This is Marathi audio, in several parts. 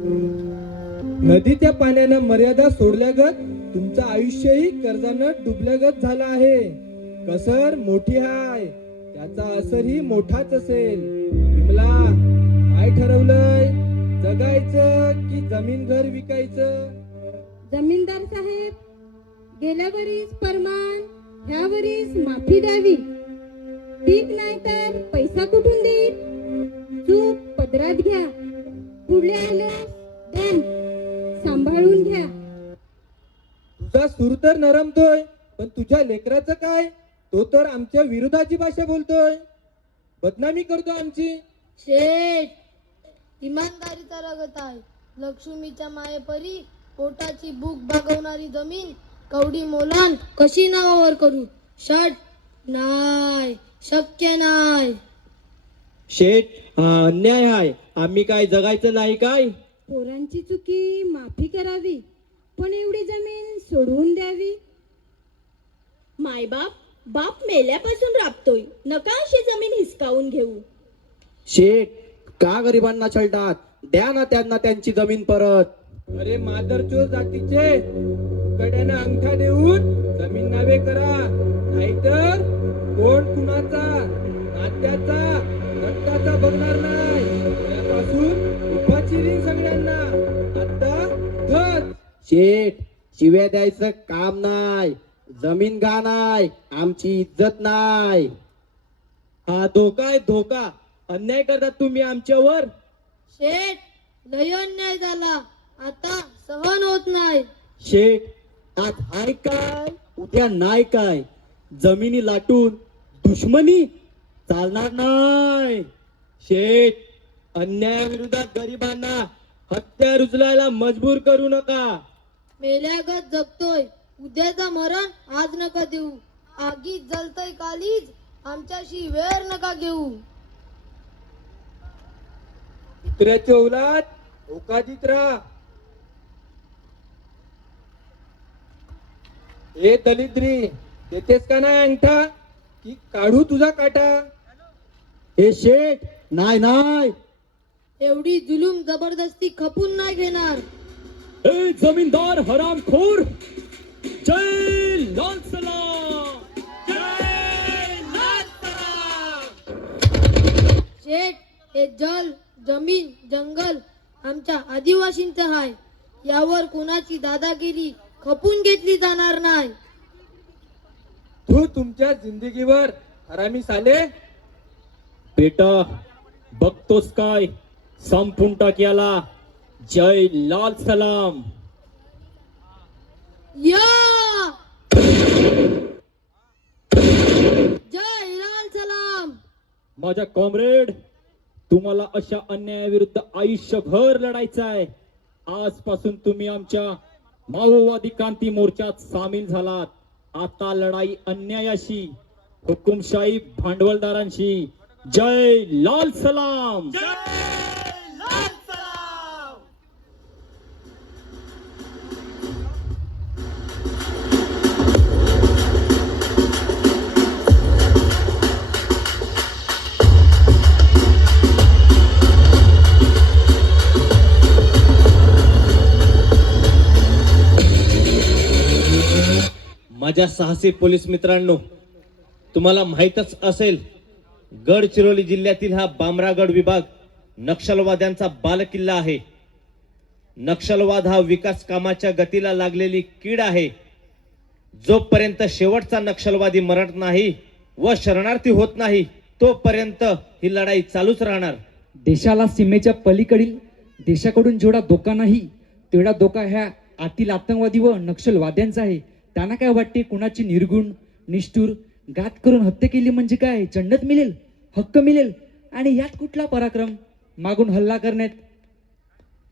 नदीच्या पाण्यानं मर्यादा सोडल्यागत तुमचं आयुष्यही कर्जानं डुबल्यागत झालं आहे. कसर मोठी हाय, त्याचा असरही मोठाच असेल. विमला, काय ठरवलंय? जगायचं की जमीन घर विकायचं? जमीनदार साहेब, गेल्या वरीस परमान, ह्या वरीस माफी द्यावी. ठीक नाही तर पैसा कुठून देईल? चूक पदरात घ्या, पुढे आल्यास दम सांभाळून घ्या. तुझा सूर तर नरमतोय, पण तुझ्या लेकराचं काय? तो तर आमच्या विरोधाची भाषा बोलतोय, बदनामी करतो आमची. शेठ, इमानदारीचा रगत आहे. लक्ष्मीच्या मायेपरी पोटाची भूक भागवणारी जमीन कवडी मोलान कशी नावावर करू? शट नाही, शक्य नाही. शेठ, हा अन्याय आहे. आम्ही काय जगायचं नाही काय? पोरांची चुकी माफी करावी, पण एवढी जमीन सोडवून द्यावी. मायबाप बाप मेल्यापासून राबतोय, नका अशी जमीन हिसकावून घेऊ. शेठ, का गरिबांना छळतात? द्या ना त्यांना त्यांची जमीन परत. अरे मादरचोर जातीचे, कड्यानं अंगठा देऊन जमीन नावे करा, नाहीतर कोण कुणाचा नात्याचा रक्ताचा बघणार नाही. त्यापासून उपाची रिंग सगळ्यांना. आता धर. शेठ, शिव्या द्यायचं काम नाही, जमीन गा नाही, आमची इज्जत नाही. हा धोका आहे, धोका. अन्याय करतात तुम्ही आमच्यावर. शेठ, लय अन्याय झाला, आता सहन होत नाही. शेठ, आज हाय काय उद्या नाही काय? जमिनी लाटून दुश्मनी चालणार नाही. शेठ, अन्यायाविरोधात गरिबांना हत्यार उचलायला मजबूर करू नका. मेल्यागत जगतोय, उद्याचा मरण आज नका देऊ. आगीत जलतय कालीज, आमच्याशी वेळ नका घेऊ. कुत्र्याची औलाद ओकादीत राहा. ए दलिद्री, देतेस का नाही अंगठा की काढू तुझा काटा? हे शेठ, नाही नाही. एवढी जुलूम जबरदस्ती खपून नाही घेणार. ए जमीनदार हरामखोर, जय लाल सलाम, जय लाल सलाम. शेठ, हे जल, जमीन, जंगल आमच्या आदिवासींचं आहे. यावर कोणाची दादागिरी खपून घेतली जाणार नाही. तू तुमच्या जिंदगीवर हरामी साले. बेटा, बघतोस काय? संपून टाक याला. जय लाल सलाम. या जय लाल सलाम. माझ्या कॉम्रेड, तुम्हाला अशा अन्यायाविरुद्ध आयुष्यभर लढायचं आहे. आजपासून तुम्ही आमच्या माओवादी क्रांती मोर्चात सामील झालात. आता लढाई अन्यायाशी, हुकुमशाही भांडवलदारांशी. जय लाल सलाम. माझ्या साहसी पोलीस मित्रांनो, तुम्हाला माहीतच असेल, गडचिरोली जिल्ह्यातील हा बामरागड विभाग नक्षलवाद्यांचा बालकिल्ला आहे. नक्षलवाद हा विकास कामाच्या गतीला लागलेली कीड आहे. जोपर्यंत शेवटचा नक्षलवादी मरत नाही व शरणार्थी होत नाही, तोपर्यंत ही लढाई चालूच राहणार. देशाला सीमेच्या पलीकडील देशाकडून जेवढा धोका नाही, तेवढा धोका ह्या आतील आतंकवादी व नक्षलवाद्यांचा आहे. त्यांना काय वाटते, कुणाची निर्गुण निष्ठुर घात करून हत्या केली म्हणजे काय जन्नत मिळेल, हक्क मिळेल, आणि यात कुठला पराक्रम? मागून हल्ला करण्यात.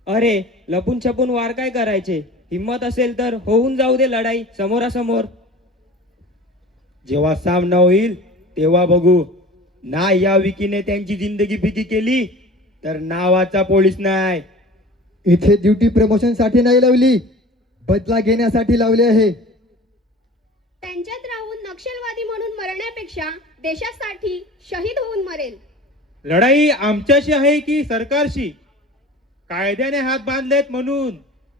अरे, लपून छपून वार काय करायचे? हिम्मत असेल तर होऊन जाऊ दे लढाई समोरासमोर. जेव्हा सामना होईल तेव्हा बघू. ना या विकीने त्यांची जिंदगी फिकी केली तर नावाचा पोलीस नाही. इथे ड्युटी प्रमोशन साठी नाही लावली, बदला घेण्यासाठी लावली आहे. त्यांच्यात राहून नक्षलवादी म्हणून मरण्यापेक्षा देशासाठी शहीद होऊन मरेल. लढाई आमच्याशी आहे की सरकारशी? कायद्याने हात बांधलेत म्हणून,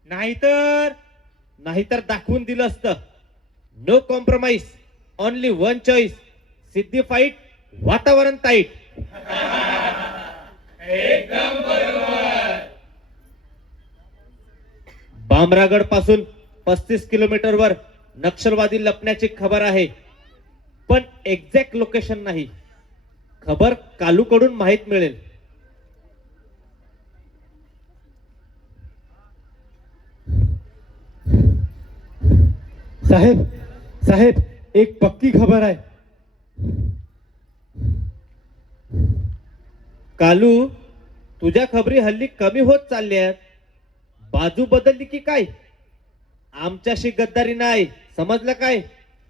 नाहीतर दाखवून दिलं असतं. No compromise, only one choice. सिद्धी फाईट, वातावरण ताईट. बामरागड पासून 35 किलोमीटरवर नक्षलवादी लपण्याची खबर आहे, पण एक्झॅक्ट लोकेशन नाही. खबर कालूकडून माहित मिळेल. साहेब एक पक्की खबर आहे. कालू, तुझ्या खबरी हल्ली कमी होत चालल्यात. बाजू बदलली की काय? आमच्याशी गद्दारी नाही, समजलं काय?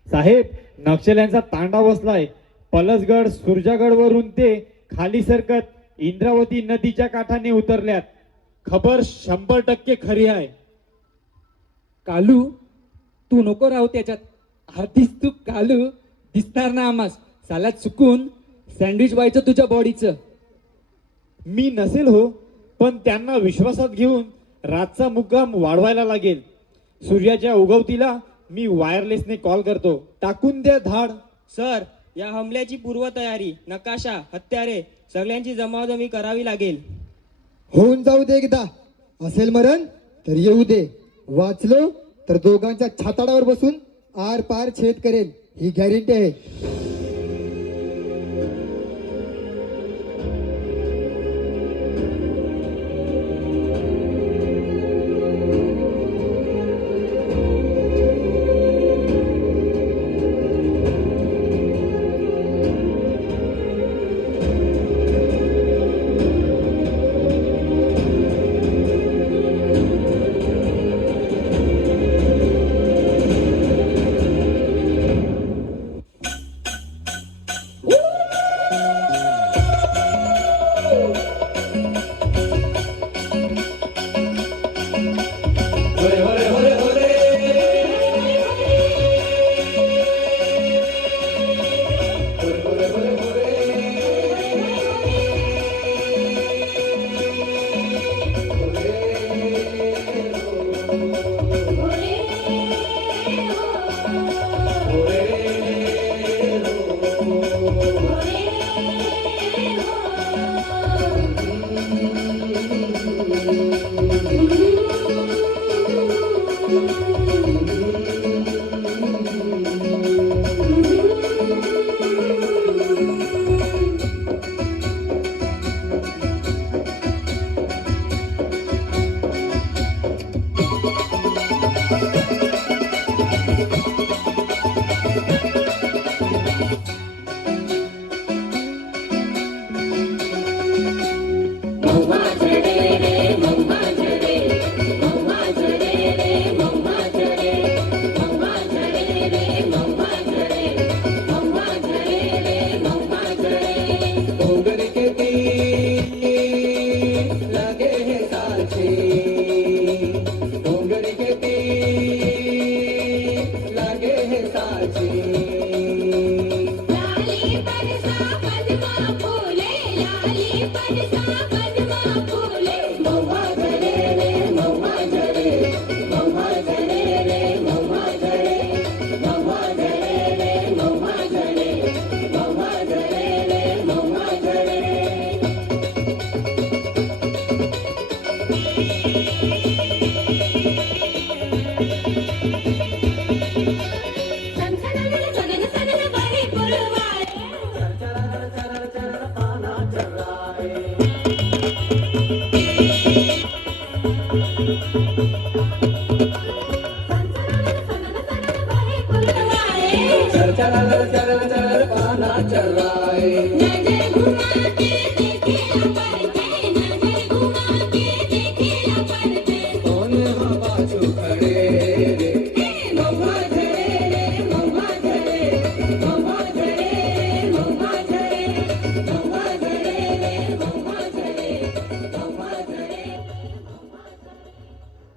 साहेब, नक्षल्यांचा तांडा बसलाय. पलसगड, सुरजागड वरून ते खाली सरकत इंद्रावती नदीच्या काठाने उतरल्यात. खबर 100% खरी आहे. कालू, तू नको राहू त्याच्यात. आधीच तू कालू दिसणार ना आम्हास. साला चुकून सँडविच व्हायचं तुझ्या बॉडीचं. मी नसेल हो, पण त्यांना विश्वासात घेऊन रातचा मुक्काम वाढवायला लागेल. सूर्याच्या उगवतीला मी वायरलेसने कॉल करतो. टाकून द्या धाड. सर, या हमल्याची पूर्वतयारी, नकाशा, हत्यारे सगळ्यांची जमावजमी करावी लागेल. होऊन जाऊ दे एकदा. असेल मरण तर येऊ दे. वाचलो तर दोघांच्या छाताडावर बसून आर पार छेद करेल, ही गॅरंटी आहे.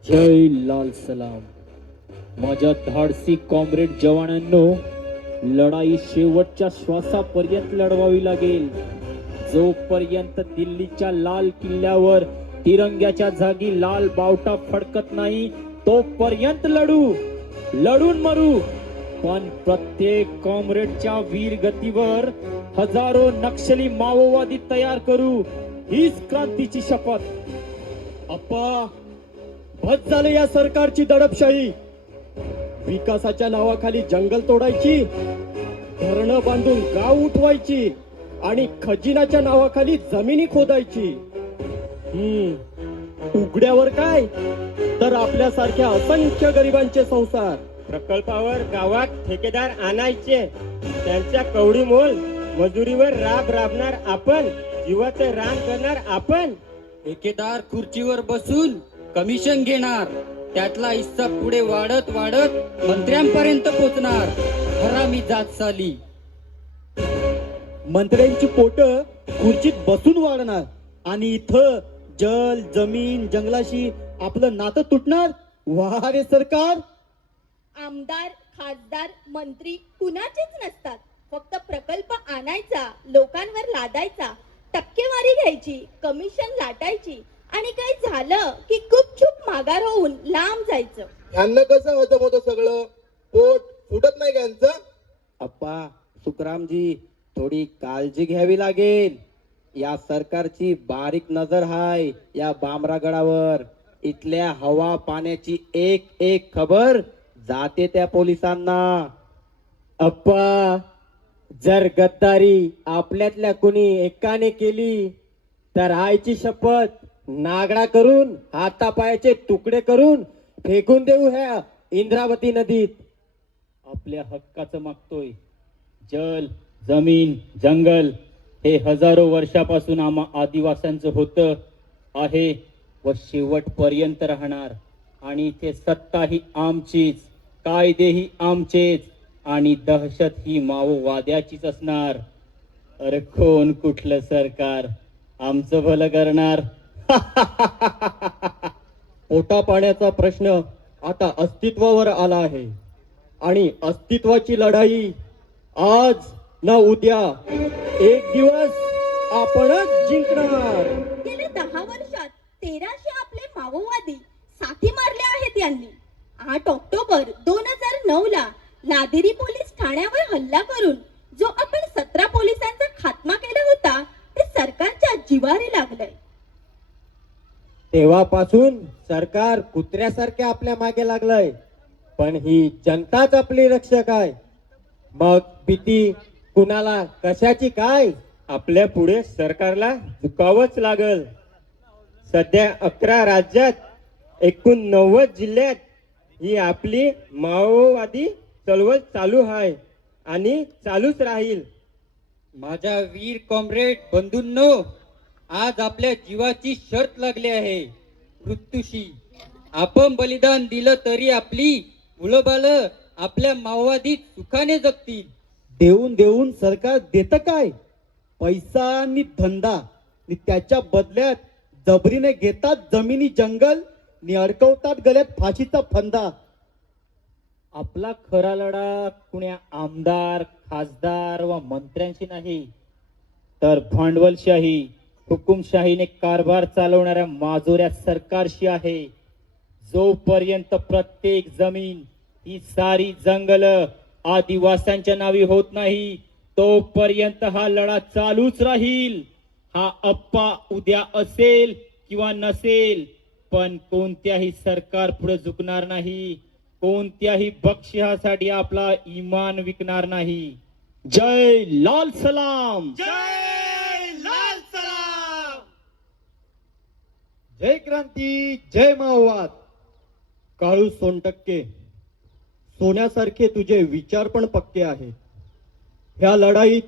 जय लाल सलाम. माझ्या धाडसी कॉम्रेड जवानांनो, लढाई शेवटच्या श्वासापर्यंत लढवावी लागेल. जोपर्यंत दिल्लीच्या लाल किल्ल्यावर तिरंग्याच्या जागी लाल बावटा फडकत नाही तोपर्यंत लढून मरू. पण प्रत्येक कॉम्रेडच्या वीर गतीवर हजारो नक्षली माओवादी तयार करू, हीच क्रांतीची शपथ. अप्पा, बस झालं या सरकारची दडपशाही. विकासाच्या नावाखाली जंगल तोडायची, धरणं बांधून गाव उठवायची आणि खजिनाच्या नावाखाली जमिनी खोदायची. उघड्यावर काय तर आपल्यासारख्या असंख्य गरिबांचे संसार. प्रकल्पावर गावात ठेकेदार आणायचे, त्यांच्या कवडी मोल मजुरीवर राबणार आपण, जीवाचं रान करणार आपण. ठेकेदार खुर्चीवर बसून कमिशन घेणार, त्यातला हिस्सा पुढे वाढत मंत्र्यांपर्यंत पोचणार. हरामी जात साली. मंत्र्यांची पोट खुर्चीत बसून वाढणार आणि इथं जल जमीन जंगलाशी आपलं नातं तुटणार. वा रे सरकार. आमदार, खासदार, मंत्री कुणाचेच नसतात. फक्त प्रकल्प आणायचा, लोकांवर लादायचा, टक्केवारी घ्यायची, कमिशन लाटायची आणि काय झालं की गुपचूप माघार होऊन लांब जायचं. यांना कसं हजम होतं सगळं? पोट फुटत नाही का यांचं? अप्पा, सुखरामजी, थोडी काळजी घ्यावी लागेल. या सरकारची बारीक नजर हाय या बामरागडावर. इथल्या हवा पाण्याची एक खबर जाते त्या पोलिसांना. अप्पा, जर गद्दारी आपल्यातल्या कुणी एकाने केली तर आईची शपथ नागडा करून हातापायाचे तुकडे करून फेकून देऊ ह्या इंद्रावती नदीत. आपल्या हक्काचं मागतोय. जल जमीन जंगल हे हजारो वर्षापासून आम्हा आदिवासींचं होतं आहे व शेवटपर्यंत राहणार. आणि ते सत्ता ही आमचीच, कायदेही आमचेच आणि दहशत ही माओवाद्याचीच असणार. अरे कोण कुठलं सरकार आमचं भलं करणार? पोटा पाण्याचा प्रश्न आता अस्तित्वावर आला आहे आणि अस्तित्वाची लढाई आज ना उद्या एक दिवस आपणच जिंकणार. गेल्या 10 वर्षात 1300 आपले माओवादी साथी मारले आहेत यांनी. 8 ऑक्टोबर 2009 ला लादेरी पोलीस ठाण्यावर हल्ला करून जो आपण 17 पोलिसांचा खात्मा केला होता ते सरकारच्या जिवारी लागलंय. तेव्हापासून सरकार कुत्र्यासारखे आपल्या मागे लागलंय. पण ही जनताच आपली रक्षक आहे. मग भीती कुणाला कशाची काय? आपल्या पुढे सरकारला झुकावंच लागल. सध्या 11 राज्यात एकूण 90 जिल्ह्यात ही आपली माओवादी चळवळ चालू आहे आणि चालूच राहील. माझ्या वीर कॉम्रेड बंधूंनो, आज आपल्या जीवाची शर्त लागली आहे मृत्यूशी. आपण बलिदान दिलं तरी आपली मुलं आपल्या माओवादी सुखाने जगतील. देऊन देऊन सरकार देतं काय? पैसा आणि धंदा आणि त्याच्या बदल्यात जबरीने घेतात जमिनी जंगल आणि अडकवतात गळ्यात फाशीचा फंदा. आपला खरा लढा कुण्या आमदार खासदार व मंत्र्यांशी नाही तर भांडवलशाही हुकुमशाहीने कारभार चालवणाऱ्या माजोऱ्या सरकारशी आहे. जोपर्यंत प्रत्येक जमीन ही सारी जंगल आदिवासींच्या नावी होत नाही तोपर्यंत हा लढा चालूच राहील. हा अप्पा उद्या असेल किंवा नसेल, पण कोणत्याही सरकार पुढे झुकणार नाही. कोणत्याही बक्षिसासाठी आपला इमान विकणार नाही. जय लाल सलाम. जय लाल सलाम. जय क्रांती, जय माओवाद. काळू सोनटक्के, सोन्यासारखे तुझे विचार पण पक्के आहेत. ह्या लढाईत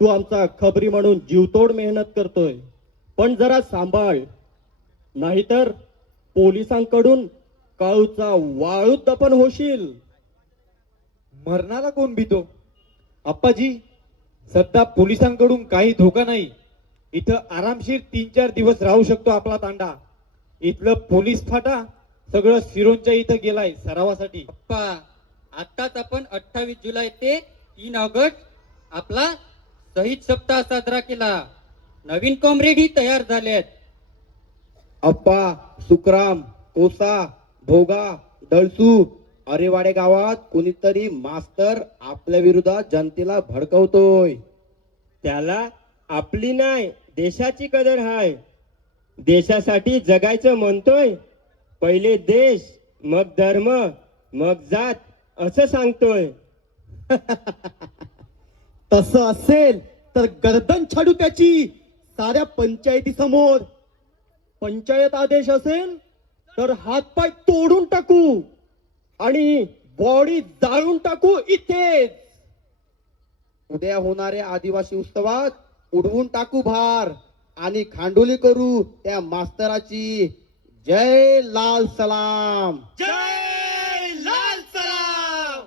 तू आमचा खबरी म्हणून जीवतोड मेहनत करतोय, पण जरा सांभाळ, नाहीतर पोलिसांकडून काळूचा वाळूत दफन होशील. मरणाला कोण भीतो? आप्पाजी, सध्या पोलिसांकडून काही धोका नाही. इथं आरामशीर 3-4 दिवस राहू शकतो आपला तांडा. इथलं पोलीस फाटा सगळं सिरोंच्या इथं गेलाय सरावासाठी. अप्पा, आताच आपण 28 जुलै ते 3 ऑगस्ट आपला शहीद सप्ताह साजरा केला. नवीन कॉम्रेड ही तयार झालेत. अप्पा, सुकराम, कोसा, भोगा, दळसू, अरेवाडे गावात कोणीतरी मास्तर आपल्या विरोधात जनतेला भडकवतोय. त्याला आपली नाही देशाची कदर हाय. देशासाठी जगायचं म्हणतोय. पहिले देश, मग धर्म, मग जात असं सांगतोय. तसं असेल तर गर्दन छाडू त्याची साऱ्या पंचायती समोर. पंचायत आदेश असेल तर हातपाय तोडून टाकू आणि बॉडी जाळून टाकू इथेच. उद्या होणाऱ्या आदिवासी उत्सवात उडवून टाकू भार आणि खांडोली करू त्या मास्तराची. जय लाल सलाम. जय लाल सलाम.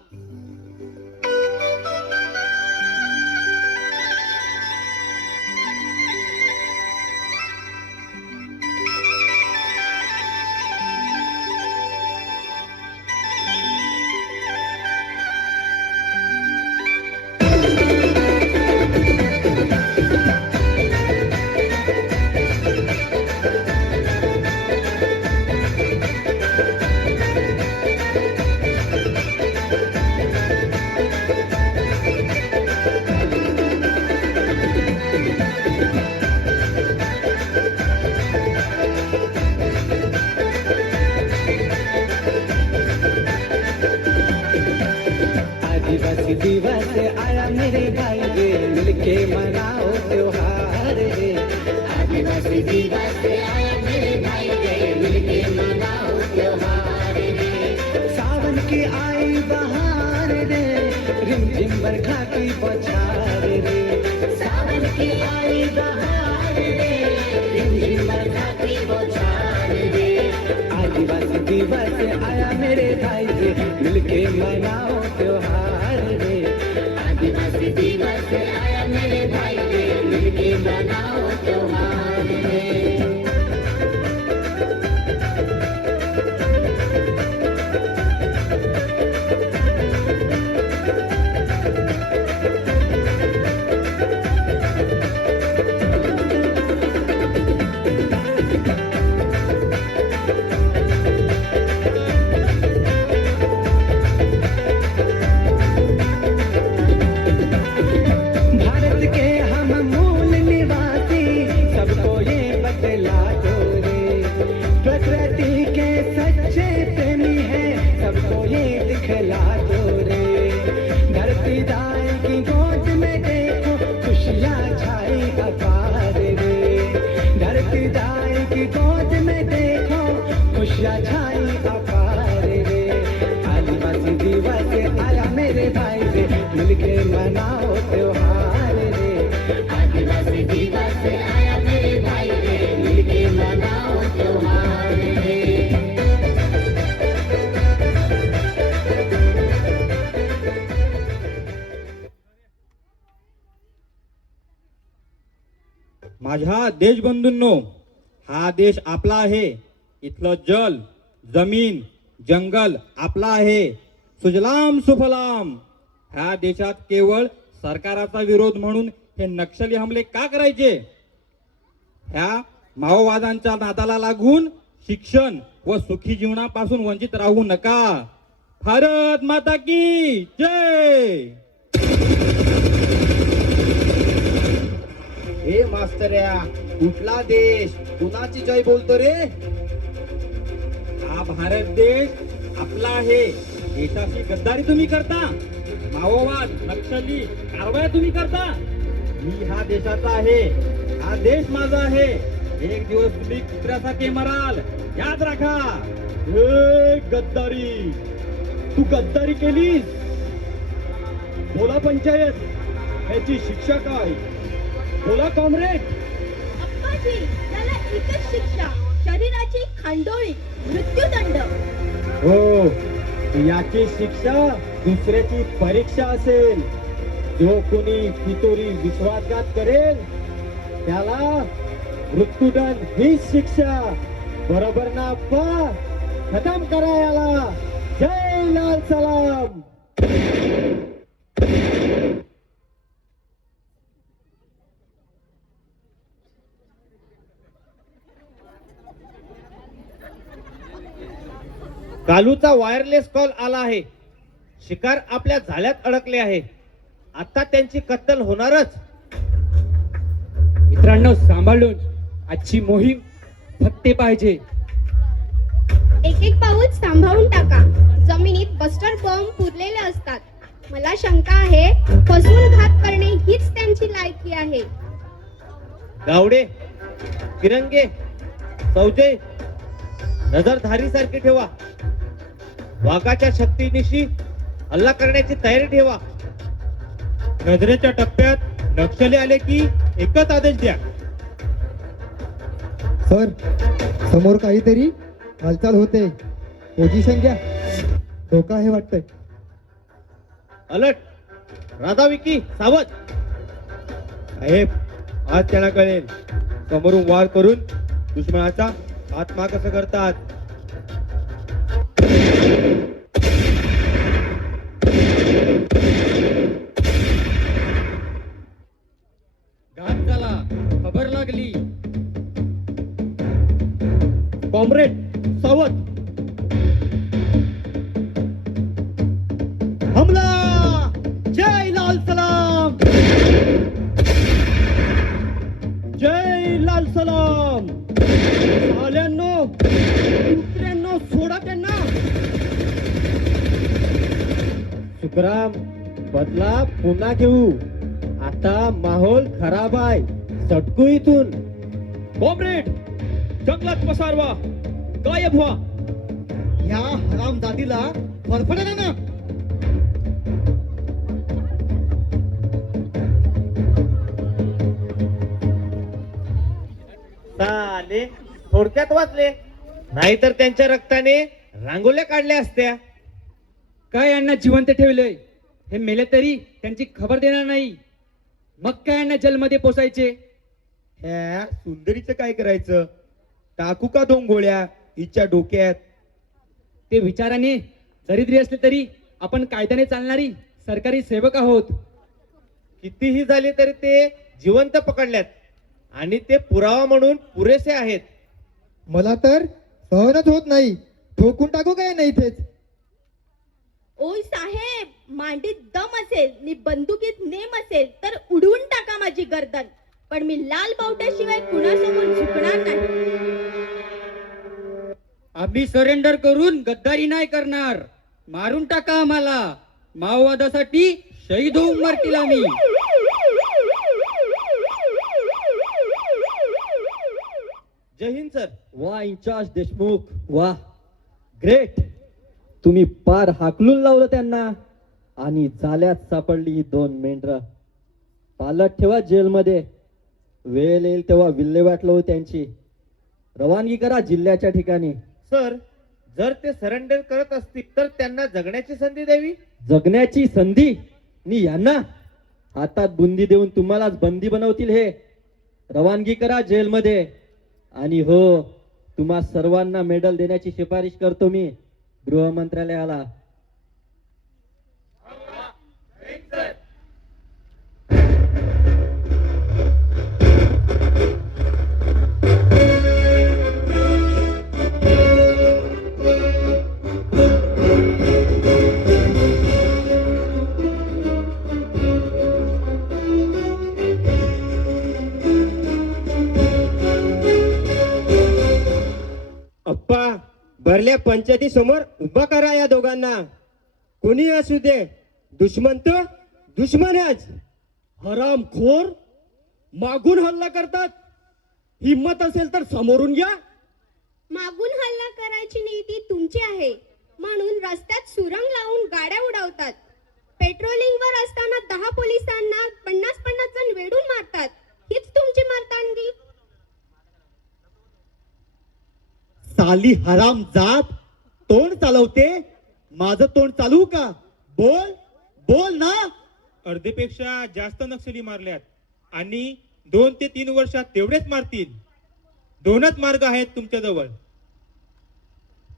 आदिवासी दिवस आया मेरे भाई रे, मिलके मनाओ त्योहार रे. आदिवासी दिवस आया मेरे भाई रे, मिलके मनाओ त्योहार रे. सावन की आई बहार रे, रिमझिम बरखा की बौछार रे. सावन की आई बहार रे, रिमझिम बरखा की बौछार रे. आदिवासी दिवस आया मेरे भाई रे, मिलके मनाओ त्योहार रे. आदिवासी दिवस आया मेरे भाई रे, मिलके मनाओ त्योहार रे. भारत के हम मूल निवासी, सबको ये बतला दो रे. प्रकृति के सच्चे प्रेमी है, सबको ये दिखला दो रे. धरती दाई की गोद में देखो, खुशियाँ छाई अपार रे. धरती दाई की गोद में देखो, खुशियाँ छाई अपार रे. आदिवासी दिवस आया मेरे भाई रे, मिलके मनाओ त्योहार रे. आदिवासी दिवस आया मेरे भाई रे, मिलके मनाओ त्योहार रे. माझ्या देशबंधूंनो, हा देश आपला आहे. इथलं जल, जमीन, जंगल आपला आहे. सुजलाम सुफलाम. ह्या देशात केवळ सरकाराचा विरोध म्हणून हे नक्षली हमले का करायचे? ह्या माओवादांच्या नादाला लागून शिक्षण व सुखी जीवनापासून वंचित राहू नका. भारत माता की जय. हे मास्तर्या, कुठला देश कुणाची जय बोलतो रे? हा भारत देश आपला आहे. देशाची गद्दारी तुम्ही करता, माओवाद, नक्षली कारवाया तुम्ही करता. मी हा देशाचा आहे, हा देश माझा आहे. एक दिवस तुम्ही कुत्र्यासारखे मराल, याद राखा. ए गद्दारी, तू गद्दारी केलीस. बोला पंचायत, याची शिक्षा काय? बोला कॉम्रेड. अप्पाजी, त्याला एकच शिक्षा, शरीराची खांडोळी, मृत्यूदंड. हो, याची शिक्षा दुसऱ्याची परीक्षा असेल. जो कोणी पितोरी विश्वासघात करेल त्याला मृत्यूदंड हीच शिक्षा. बरोबर ना अप्पा? खतम करा याला. जय लाल सलाम. कालूचा वायरलेस कॉल आला आहे. शिकार आपल्या जाळ्यात अडकले आहे. आता त्यांची कत्तल होणारच. मित्रांनो, सांभाळून आजची मोहीम फत्ते पाहिजे. एक एक पाऊल सांभाळून टाका. जमिनीत बस्टर बॉम्ब पुरलेले असतात. मला शंका आहे, फसवून घात करणे हीच त्यांची लायकी आहे. गावडे, तिरंगे, सौजय, नजरधारी सारखी ठेवा. वाघाच्या शक्तीनिशी हल्ला करण्याची तयारी ठेवा. नजरेच्या टप्प्यात नक्षली आले की एकच आदेश द्या. सर, समोर काहीतरी हालचाल होते. पोझिशन घ्या. धोका आहे वाटतंय. अलर्ट. राधा, विकी, सावध. साहेब, आज त्यांना कळेल समोरून वार करून दुश्मनाचा आत्मा कसं करतात. घात झाला, खबर लागली. कॉम्रेड, सावध. हमला. जय लाल सलाम. जय लाल सलाम. साल्यांनो, कुत्र्यांनो, सोडा त्यांना. सुखराम, बदला पुन्हा घेऊ. आता माहोल खराब आहे. सटकू इथून. कॉम्रेड, जंगलात पसारवा. गायब व्हा. ह्या हराम जातीला फरफडा ना. साले, थोडक्यात वाचले. नाहीतर त्यांच्या रक्ताने रांगोल्या काढल्या असत्या. काय यांना जिवंत ठेवलंय? हे मेले तरी त्यांची खबर देणार नाही. मग काय यांना जेलमध्ये पोचायचे? ह्या सुंदरीचं काय करायचं? टाकू का 2 गोळ्या हिच्या डोक्यात? ते विचाराने दरिद्री असले तरी आपण कायद्याने चालणारी सरकारी सेवक आहोत. कितीही झाले तरी ते जिवंत पकडल्यात आणि ते पुरावा म्हणून पुरेसे आहेत. मला तर सहनच होत नाही. ठोकून टाकू काय नाही इथेच. ओय साहेब, मांडीत दम असेल नि बंदुकीत नेम असेल तर उडवून टाका माझी गर्दन. पण मी लाल बावट्याशिवाय कुणासमोर झुकणार नाही. आम्ही सरेंडर करून गद्दारी नाही करणार. मारून टाका आम्हाला. माओवादासाठी शहीद होऊन मरतील आम्ही. जय हिंद सर. वा इंचार्ज देशमुख, वा ग्रेट. तुम्ही पार हाकलून लावलं त्यांना आणि जाल्यात सापडली ही 2 मेंढर. पालट ठेवा जेलमध्ये. वेळ येईल तेव्हा विल्हेवाट लावू त्यांची. रवानगी करा जिल्ह्याच्या ठिकाणी. सर, जर ते सरेंडर करत असतील तर त्यांना जगण्याची संधी द्यावी. जगण्याची संधी? नि यांना हातात बुंदी देऊन तुम्हालाच बंदी बनवतील हे. रवानगी करा जेलमध्ये. आणि हो, तुम्हा सर्वांना मेडल देण्याची शिफारिश करतो मी गृह मंत्रालयाला. अप्पा, भरल्या पंचायती समोर उभा करा या दोघांना. कोणी असू दे, दुश्मन तर दुश्मनच. हरामखोर, मागून हल्ला करतात. हिम्मत असेल तर समोरून घ्या. मागून हल्ला करायची नीती तुमची आहे म्हणून रस्त्यात सुरंग लावून गाड्या उडवतात. पेट्रोलिंगवर असताना 10 पोलिसांना 50-50 जण वेढून मारतात. हीच तुमची मर्दानगी. साली हराम जात तोंड चालवते. माझं तोंड चालवू का? बोल बोल ना. अर्धेपेक्षा जास्त नक्षली मारल्यात आणि 2 ते 3 वर्षात तेवढेच मारतील. 2च मार्ग आहेत तुमच्याजवळ.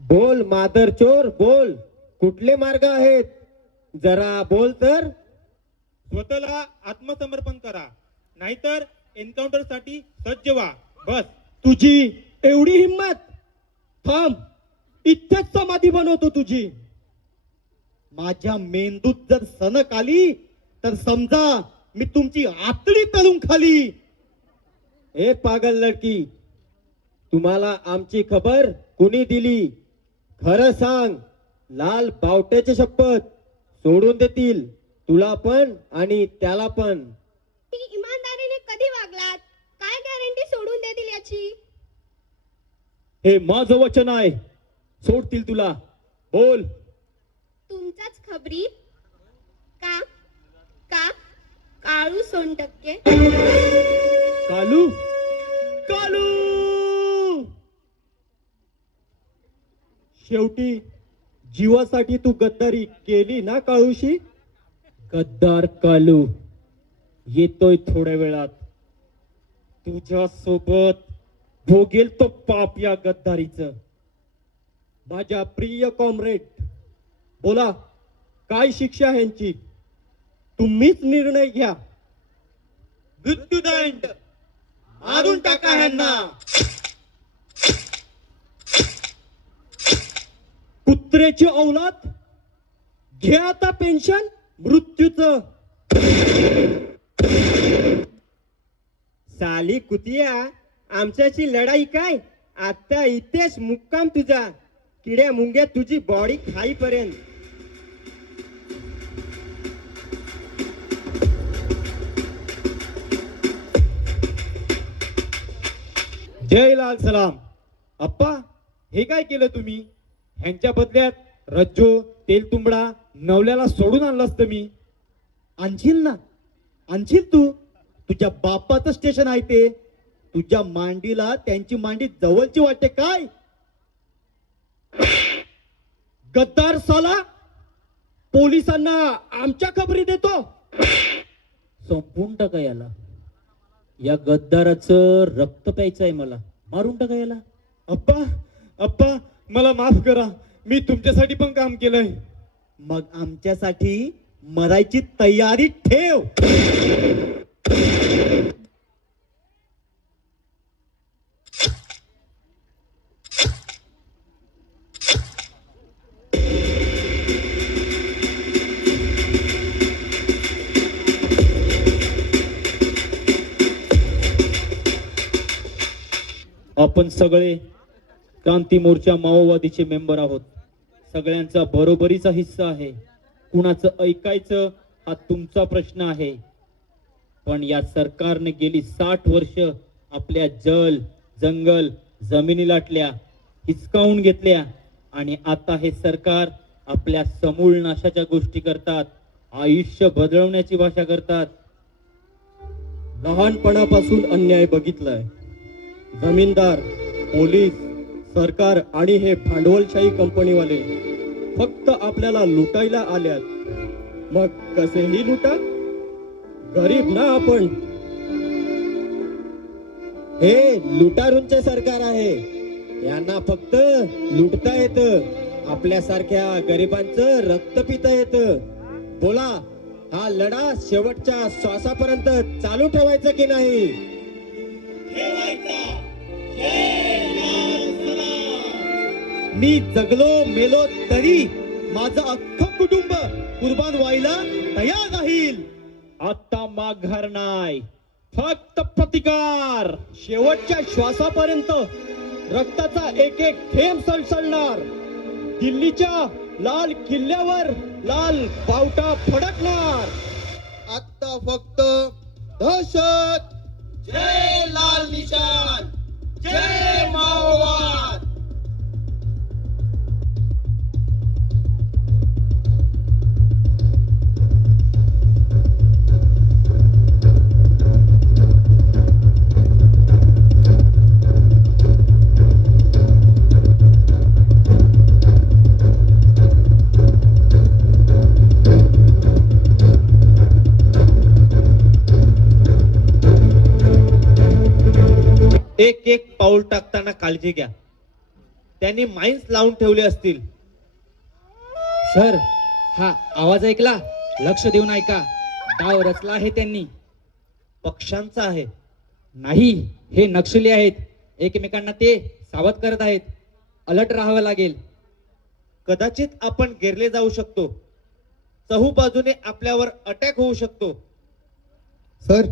बोल मादर चोर, बोल. कुठले मार्ग आहेत? जरा बोल तर. स्वतःला आत्मसमर्पण करा, नाहीतर एन्काउंटर साठी सज्ज व्हा. बस. तुझी एवढी हिम्मत? थांब, इथेच समाधी बनवतो तुझी. माझ्या मेंदूत जर सनक आली तर समजा मी तुमची आतडी तळून खाली. ए पागल लडकी, तुम्हाला आमची खबर कुणी दिली? खरं सांग. लाल बावट्याची शपथ सोडून देतील तुला पण आणि त्याला पण. इमानदारीने कधी वागलात? काय गॅरंटी सोडून देतील याची? हे माझं वचन आहे, सोडतील तुला. बोल. तुमचाच खबरी का का काळू सोनटक्के? कालू कालू. शेवटी जीवासाठी तू गद्दारी केली ना काळूशी? गद्दार कालू येतोय थोड्या वेळात. तुझ्या सोबत भोगेल तो पाप या गद्दारीचं. माझ्या प्रिय कॉम्रेड, बोला काय शिक्षा आहे यांची? तुम्हीच निर्णय घ्या. मृत्यूदंड मारून टाका ह्यांना. कुत्र्याची औलाद, घे आता पेन्शन मृत्यूचं. साली कुतिया, आमच्याची लढाई काय? आता इथेच मुक्काम तुझा. किड्या मुंग्या तुझी बॉडी खाईपर्यंत. जय लाल सलाम. अप्पा, हे काय केलं तुम्ही? ह्यांच्या बदल्यात रज्जो, तेल तुंबडा, नवल्याला सोडून आणलं असतं मी. आणशील ना, आणशील तू. तुझ्या बापाचं स्टेशन आहे ते. तुझ्या मांडीला त्यांची मांडी जवळची वाटते काय? गद्दार साला, पोलिसांना आमच्या खबरी देतो. संपवून टाका याला. या गद्दाराचं रक्त प्यायचं आहे मला. मारून टाका याला. अप्पा, अप्पा मला माफ करा. मी तुमच्यासाठी पण काम केलंय. मग आमच्यासाठी मरायची तयारी ठेव. आपण सगळे क्रांती मोर्चा माओवादीचे मेंबर आहोत. सगळ्यांचा बरोबरीचा हिस्सा आहे. कुणाचं ऐकायचं हा तुमचा प्रश्न आहे. पण या सरकारने गेली 60 वर्ष आपल्या जल, जंगल, जमिनी लाटल्या, हिसकावून घेतल्या आणि आता हे सरकार आपल्या समूळ नाशाच्या गोष्टी करतात. आयुष्य बदलवण्याची भाषा करतात. लहानपणापासून अन्याय बघितलाय. जमीनदार, पोलीस, सरकार आणि हे भांडवलशाही कंपनीवाले फक्त आपल्याला लुटायला आल्यात. मग कसेही लुटा, गरीब ना आपण. हे लुटारूंचे सरकार आहे. यांना फक्त लुटता येतं. आपल्यासारख्या गरिबांचं रक्त पिता येतं. बोला, हा लढा शेवटच्या श्वासापर्यंत चालू ठेवायचा की नाही? मी जगलो मेलो तरी माझं अख्खं कुटुंब कुर्बान व्हायला तयार राहील. आता माघार नाही, फक्त प्रतिकार. शेवटच्या श्वासापर्यंत रक्ताचा एक एक थेंब सळसळणार. दिल्लीच्या लाल किल्ल्यावर लाल बावटा फडकणार. आता फक्त दहशत. जय लाल निशान, जय माओवाद. एक एक पाऊल टाकताना काळजी घ्या. त्यांनी माइन्स लावून ठेवले असतील. सर, हा आवाज ऐकला? लक्ष देऊन ऐका. डाव रचला आहे त्यांनी. पक्षांचा आहे. नाही, हे नक्षली आहेत. एकमेकांना ते सावध करत आहेत. अलर्ट राहावं लागेल. कदाचित आपण गेरले जाऊ शकतो. चहूबाजूने आपल्यावर अटॅक होऊ शकतो. सर,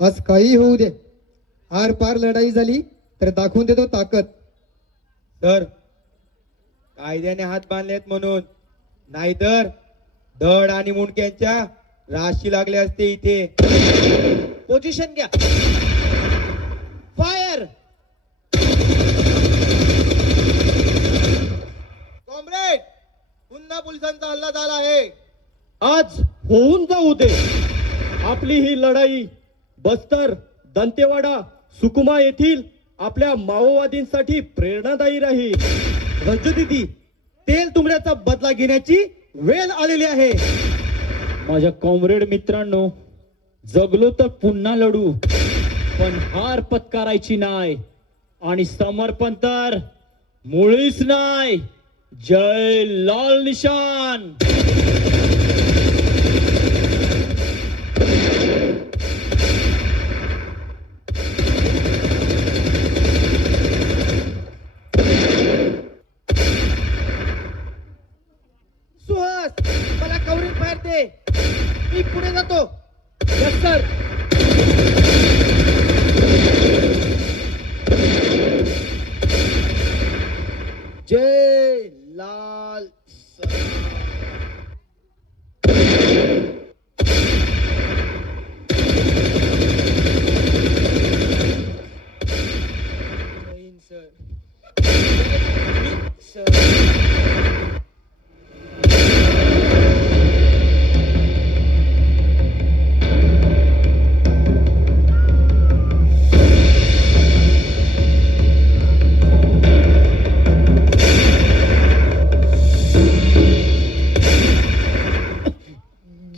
आज काही होऊ दे, आर पार लढाई झाली तर दाखवून देतो ताकद. सर, कायद्याने हात बांधलेत म्हणून, नाहीतर धड आणि मुंडक्यांच्या राशी लागले असते इथे. पोझिशन घ्या. फायर. कॉम्रेड, पुन्हा पोलिसांचा हल्ला झाला आहे. आज होऊन जाऊ दे. आपली ही लढाई बस्तर, दंतेवाडा, सुकुमा येथील आपल्या माओवादींसाठी प्रेरणादायी राहील. रंजू दीदी, तेल तुंबण्याचा बदला घेण्याची वेळ आलेली आहे. माझ्या कॉम्रेड मित्रांनो, जगलो तर पुन्हा लढू, पण हार पत्करायची नाही आणि समर्पण तर मुळीच नाही. जय लाल निशान. सुहास, मला कव्हरिंग फायर दे. मी पुढे जातो. Yes sir. जय लाल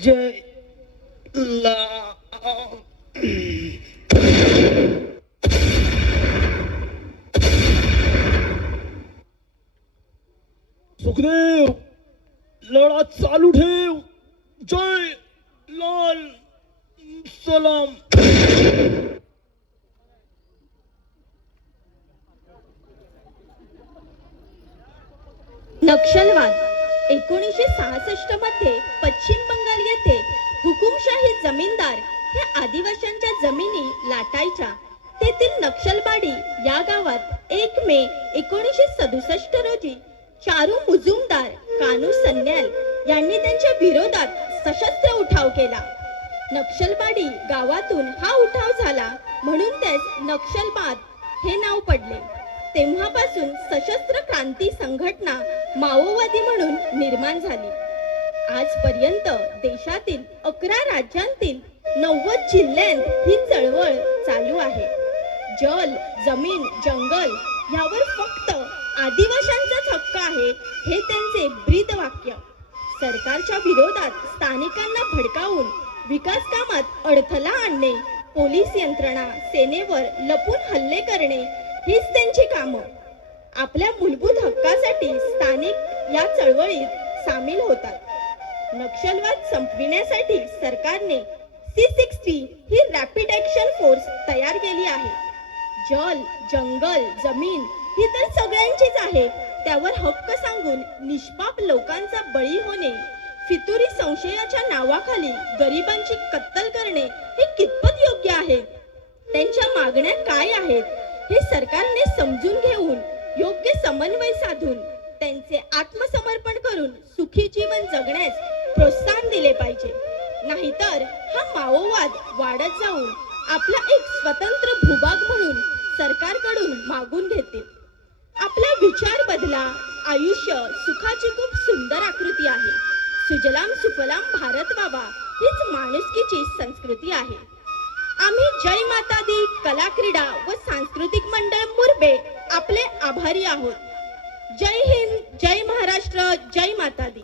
जय ला. सुखदेव, लढा चालू ठेव. जय लाल सलाम. नक्षलवाद 1966 मध्ये पश्चिम बंगाल येथे हुकुमशाही जमीनदार हे आदिवासींच्या जमिनी लाटायच्या. तेथील नक्षलवाडी या गावात 1 मे 1967 रोजी चारू मुजुमदार, कानू सन्याल यांनी त्यांच्या विरोधात सशस्त्र उठाव केला. नक्षलवाडी गावातून हा उठाव झाला म्हणून त्यास नक्षलवाद हे नाव पडले. तेव्हापासून सशस्त्र क्रांती संघटना माओवादी म्हणून निर्माण झाली. आजपर्यंत देशातील 11 राज्यांतील 90 जिल्ह्यांत ही चळवळ चालू आहे. जल, जमीन, जंगल यावर फक्त आदिवासींचाच हक्क आहे हे त्यांचे ब्रीदवाक्य. सरकारच्या विरोधात स्थानिकांना भडकावून विकास कामात अडथळा आणणे, पोलीस यंत्रणा, सेनेवर लपून हल्ले करणे हीच त्यांची कामं. आपल्या मूलभूत हक्कासाठी स्थानिक या चळवळीत सामील होतात. नक्षलवाद संपविण्यासाठी सरकारने C60 ही रॅपिड ऍक्शन फोर्स तयार केली आहे. जल, जंगल, जमीन ही तर सगळ्यांचीच आहे, त्यावर हक्क सांगून निष्पाप लोकांचा बळी होणे, फितुरी संशयाच्या नावाखाली गरिबांची कत्तल करणे हे कितपत योग्य आहे? त्यांच्या मागण्या काय आहेत हे सरकारने समजून घेऊन योग्य समन्वय साधून त्यांचे आत्मसमर्पण करून सुखी जीवन जगण्यास प्रोत्साहन दिले पाहिजे. नाहीतर हा माओवाद वाढत जाऊन आपला एक स्वतंत्र भूभाग म्हणून सरकारकडून मागून घेतील. आपला विचार बदला. आयुष्य सुखाची खूप सुंदर आकृती आहे. सुजलाम सुफलाम भारत बाबा हीच माणुसकीची संस्कृती आहे. आम्ही जय माता दी कला क्रीडा व सांस्कृतिक मंडळ मुरबे आपले आभारी आहोत. जय हिंद, जय महाराष्ट्र, जय माता दी.